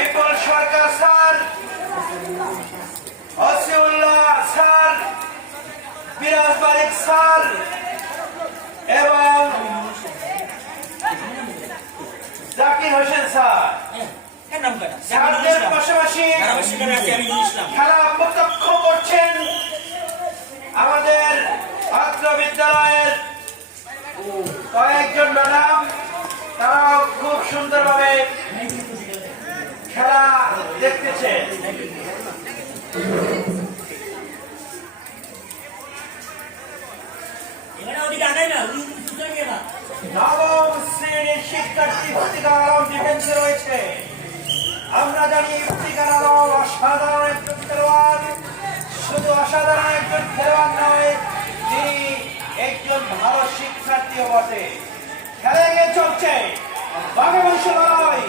বিপুল সরকার sir, Wasiullah sir, বিরাজ বারিক sir এবং Zakir Hossain sir স্যারদের পাশাপাশি খেলা প্রত্যক্ষ করছেন আমাদের ছাত্র বিদ্যালয়ের কয়েকজন ম্যাডাম। তারাও খুব সুন্দরভাবে খেলা দেখতেছেন। নবম শ্রেণীর শিক্ষার্থী ইফতিকার আলম ডিফেন্সে রয়েছে। আমরা জানি ইফতিকার আলম অসাধারণ একজন খেলোয়াড়, শুধু অসাধারণ একজন খেলোয়াড় নয়, তিনি একজন ভালো শিক্ষার্থীও বটে। খেলা এগিয়ে চলছে, বাঘাবংশ লড়াই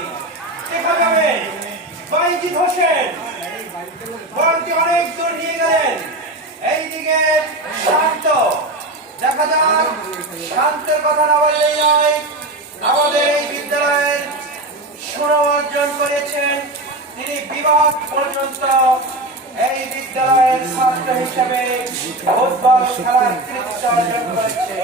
দেখা যাবে। বাইজিৎ হোসেন বলটি অনেক দূর নিয়ে গেলেন, এইদিকে শান্ত। দেখা যাক, শান্তের কথা না বললেই নয়, আমাদের এই বিদ্যালয়ের সুনাম অর্জন করেছেন। তিনি বিভাগ পর্যন্ত এই বিদ্যালয়ের ছাত্র হিসেবে ফুটবল খেলার কৃতিত্ব অর্জন করেছে।